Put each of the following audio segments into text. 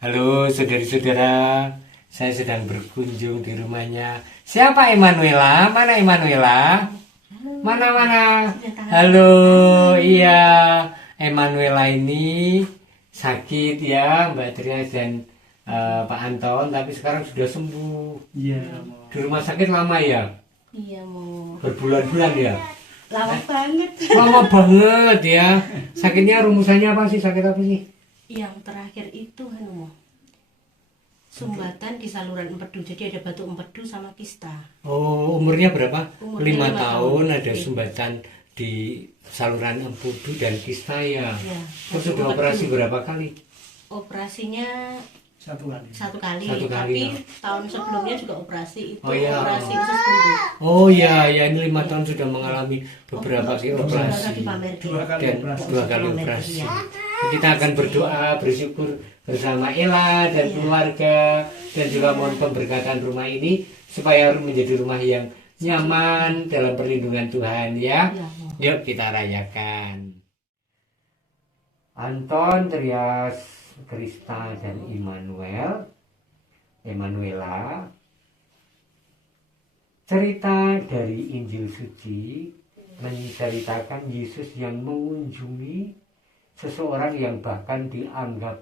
Halo saudara-saudara, saya sedang berkunjung di rumahnya. Siapa Emanuela? Mana Emanuela? Mana? Halo, iya. Emanuela ini sakit ya, Mbak Trias dan Pak Anton, tapi sekarang sudah sembuh. Iya, Di rumah sakit lama ya? Iya mau Berbulan-bulan ya? lama banget. Lama banget ya. Sakitnya rumusannya apa sih? Sakit apa sih? Yang terakhir itu mau sumbatan di saluran empedu. Jadi ada batu empedu sama kista. Oh, umurnya berapa? Umurnya 5 5 tahun, tahun. ada sumbatan di saluran empedu dan kista ya. Ya, Terus sudah operasi berapa kali? Operasinya satu kali. satu kali, Satu kali, tapi ya. tahun sebelumnya juga operasi itu. Oh, iya. Operasi usus buntu. Oh ya, ini 5 tahun sudah mengalami beberapa kali Sudah operasi dipamerkan. Dua kali dan operasi. 2 kali Dipamerkan, operasi. ya. Kita akan berdoa, bersyukur bersama Ella dan Iya. keluarga dan juga mohon pemberkatan rumah ini supaya menjadi rumah yang nyaman dalam perlindungan Tuhan ya. Iya, Mo. Yuk kita rayakan. Anton, Trias, Krista dan Emanuela. Cerita dari Injil Suci menceritakan Yesus yang mengunjungi seseorang yang bahkan dianggap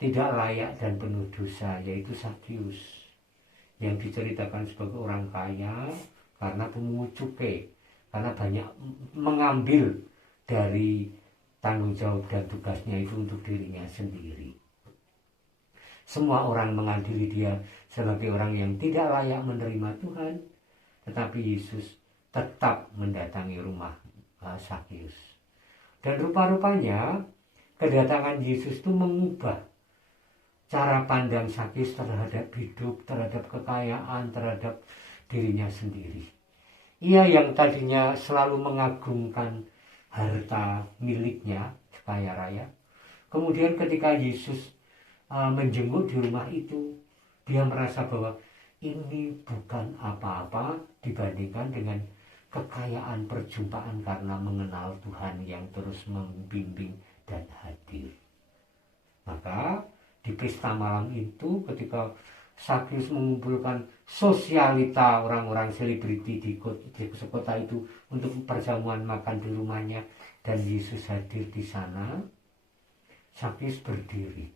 tidak layak dan penuh dosa, yaitu Sakius, yang diceritakan sebagai orang kaya karena pemungut cukai, karena banyak mengambil dari tanggung jawab dan tugasnya itu untuk dirinya sendiri. Semua orang mengadili dia sebagai orang yang tidak layak menerima Tuhan, tetapi Yesus tetap mendatangi rumah Sakius. Dan rupa-rupanya kedatangan Yesus itu mengubah cara pandang Sakius terhadap hidup, terhadap kekayaan, terhadap dirinya sendiri. Ia yang tadinya selalu mengagungkan harta miliknya, kaya raya, kemudian ketika Yesus menjenguk di rumah itu, dia merasa bahwa ini bukan apa-apa dibandingkan dengan kekayaan perjumpaan karena mengenal Tuhan yang terus membimbing dan hadir. Maka di pesta malam itu ketika Sakius mengumpulkan sosialita orang-orang selebriti di kota itu untuk perjamuan makan di rumahnya dan Yesus hadir di sana, Sakius berdiri.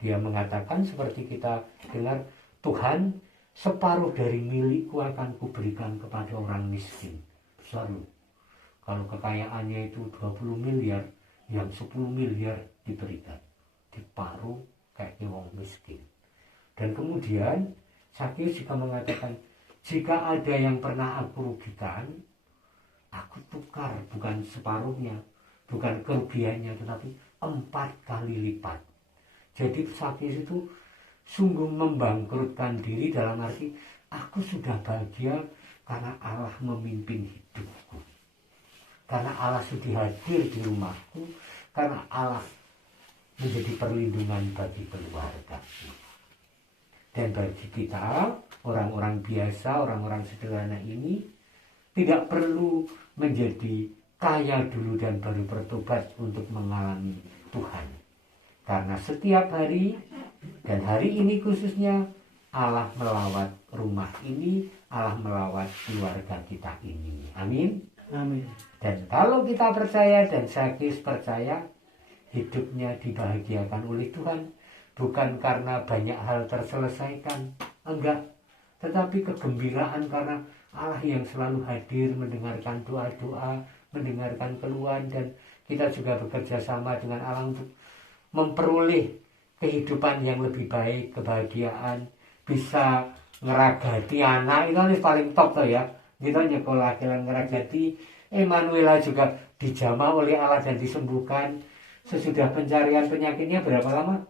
Dia mengatakan seperti kita dengar, Tuhan, separuh dari milikku akan kuberikan kepada orang miskin. Besar loh. Kalau kekayaannya itu 20 miliar, yang 10 miliar diberikan. Diparuh kayak orang miskin. Dan kemudian Sakius juga mengatakan, jika ada yang pernah aku rugikan, aku tukar, bukan separuhnya, bukan kerugiannya, tetapi 4 kali lipat. Jadi Sakius itu sungguh membangkrutkan diri dalam arti, aku sudah bahagia karena Allah memimpin hidupku. Karena Allah sudah hadir di rumahku, karena Allah menjadi perlindungan bagi keluargaku. Dan bagi kita, orang-orang biasa, orang-orang sederhana ini, tidak perlu menjadi kaya dulu dan baru bertobat untuk mengalami Tuhan. Karena setiap hari, dan hari ini khususnya, Allah melawat rumah ini, Allah melawat keluarga kita ini. Amin. Amin. Dan kalau kita percaya dan Sakius percaya, hidupnya dibahagiakan oleh Tuhan. Bukan karena banyak hal terselesaikan, enggak. Tetapi kegembiraan karena Allah yang selalu hadir mendengarkan doa-doa, mendengarkan keluhan, dan kita juga bekerja sama dengan Allah untuk memperoleh kehidupan yang lebih baik, kebahagiaan, bisa ngeragati anak, itu kan paling top tuh ya. Kita nyekolah kelan ngeragati. Emanuela juga dijamah oleh Allah dan disembuhkan. Sesudah pencarian penyakitnya berapa lama?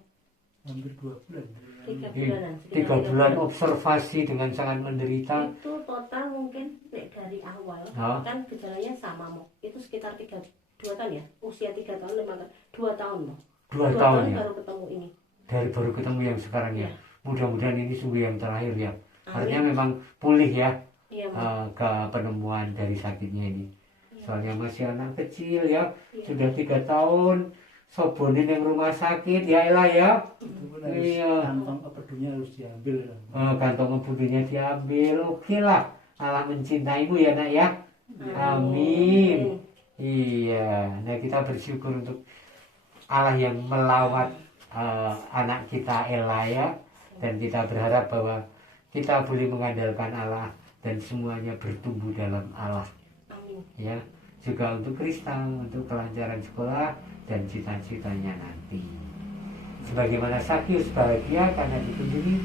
Hampir 2 bulan. 3 bulanan. 3 bulan observasi dengan sangat menderita. Itu total mungkin dari awal kan gejalanya sama Mo. Itu sekitar 2 tahun ya. Usia 3 tahun 5 tahun. 2 tahun Mo. 2 tahun ya. Baru ketemu ini. Baru ketemu yang sekarang ya. Ya. Mudah-mudahan ini sungguh yang terakhir ya. Amin. Artinya memang pulih ya Iya, Mo. ke penemuan dari sakitnya ini. Iya. Soalnya masih anak kecil ya, Iya. sudah 3 tahun sobone yang rumah sakit ya Ella ya. Itu pun harus Iya. kantong kepedunya harus diambil. Kantong kebutuhnya diambil. Oke lah, Allah mencintaimu ya nak ya. Amin. Iya, nah kita bersyukur untuk Allah yang melawat anak kita Ella ya. Dan kita berharap bahwa kita boleh mengandalkan Allah dan semuanya bertumbuh dalam Allah. Amin. Ya, juga untuk Krista, untuk kelancaran sekolah dan cita-citanya nanti. Sebagaimana Sakyus bahagia karena dikunjungi,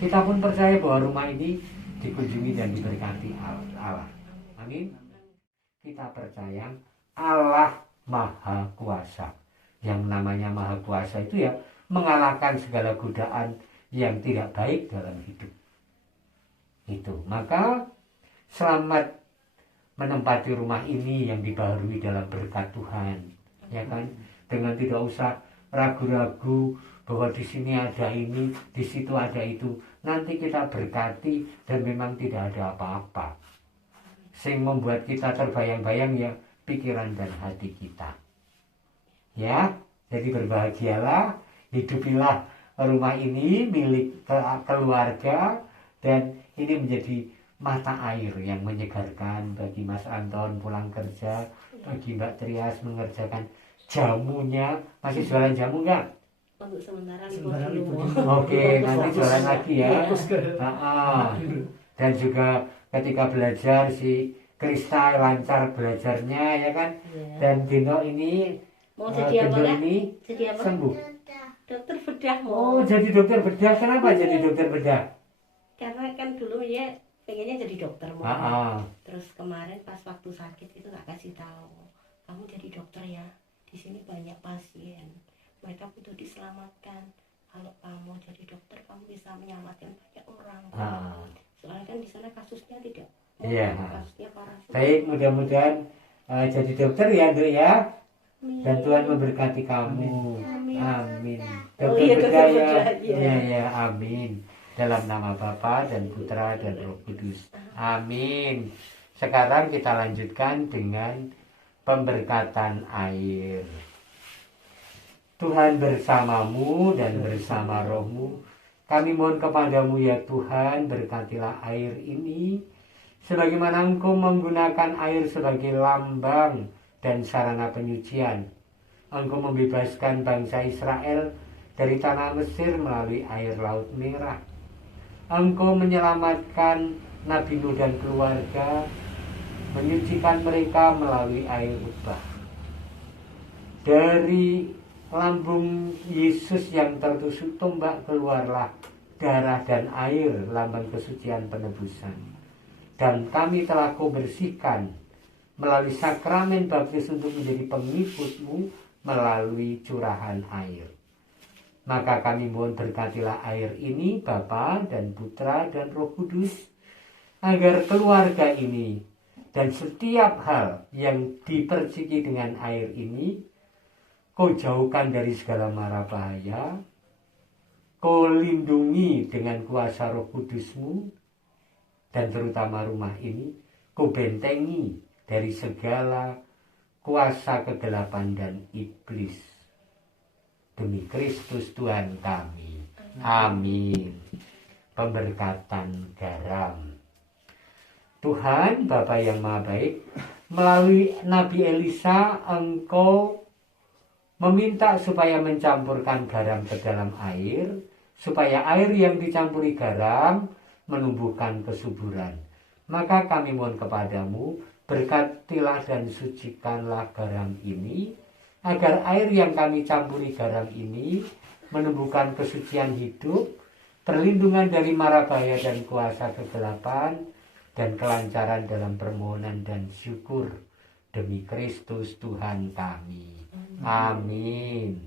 kita pun percaya bahwa rumah ini dikunjungi dan diberkati Allah. Amin. Kita percaya Allah Maha Kuasa. Yang namanya Maha Kuasa itu ya mengalahkan segala godaan yang tidak baik dalam hidup. Itu. Maka selamat menempati rumah ini yang dibaharui dalam berkat Tuhan. Ya kan? Dengan tidak usah ragu-ragu bahwa di sini ada ini, di situ ada itu. Nanti kita berkati dan memang tidak ada apa-apa. Sing membuat kita terbayang-bayang ya pikiran dan hati kita. Ya, jadi berbahagialah, hidupilah rumah ini milik keluarga dan ini menjadi mata air yang menyegarkan bagi Mas Anton pulang kerja, bagi Mbak Trias mengerjakan jamunya. Masih jualan jamu nggak? Untuk sementara Sementara libur libur. dulu. Oke, nanti jualan lagi ya. Fokus ke Dan juga ketika belajar si Krista lancar belajarnya ya kan. Iya. Dan Dino ini Mau jadi apa Gendul Kak? ini Jadi apa? sembuh. Dokter bedah Oh, mau. jadi dokter bedah. Kenapa jadi dokter bedah? Karena kan dulu ya pengennya jadi dokter mau. Terus kemarin pas waktu sakit itu nggak kasih tahu. Kamu jadi dokter ya. Di sini banyak pasien. Mereka butuh diselamatkan. Kalau kamu jadi dokter, kamu bisa menyelamatkan banyak orang. Soalnya kan di sana kasusnya tidak. Iya. Kasusnya parah. Baik, mudah-mudahan jadi dokter ya, Dok ya. Dan Tuhan memberkati kamu. Amin. Oh, Dokter iya, bedah dokter ya. bedah, iya. Iya, ya, amin. Dalam nama Bapa dan Putra dan Roh Kudus. Amin. Sekarang kita lanjutkan dengan pemberkatan air. Tuhan bersamamu dan bersama rohmu. Kami mohon kepadamu ya Tuhan, berkatilah air ini. Sebagaimana Engkau menggunakan air sebagai lambang dan sarana penyucian. Engkau membebaskan bangsa Israel dari tanah Mesir melalui air Laut Merah. Engkau menyelamatkan Nabi Nuh dan keluarga, menyucikan mereka melalui air ubah. Dari lambung Yesus yang tertusuk tombak keluarlah darah dan air, lambang kesucian penebusan. Dan kami telah Kau bersihkan melalui sakramen baptis untuk menjadi pengikut-Mu melalui curahan air. Maka kami mohon berkatilah air ini, Bapa dan Putra dan Roh Kudus, agar keluarga ini dan setiap hal yang diperciki dengan air ini, Kau jauhkan dari segala mara bahaya, Kau lindungi dengan kuasa Roh Kudus-Mu, dan terutama rumah ini, Kau bentengi dari segala kuasa kegelapan dan iblis. Demi Kristus Tuhan kami. Amin. Pemberkatan garam. Tuhan Bapa yang Maha Baik, melalui Nabi Elisa Engkau meminta supaya mencampurkan garam ke dalam air, supaya air yang dicampuri garam menumbuhkan kesuburan. Maka kami mohon kepadamu, berkatilah dan sucikanlah garam ini, agar air yang kami campuri garam ini menumbuhkan kesucian hidup, perlindungan dari mara bahaya dan kuasa kegelapan, dan kelancaran dalam permohonan dan syukur demi Kristus Tuhan kami. Amin.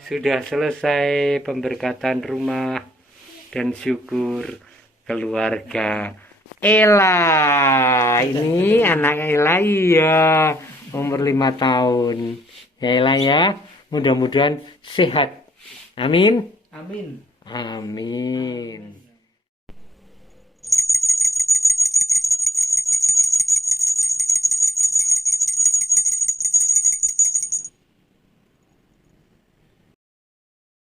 Sudah selesai pemberkatan rumah dan syukur keluarga Ella. Ini anak Ella, iya, umur 5 tahun. Ya Ella ya, mudah-mudahan sehat. Amin. Amin. Amin.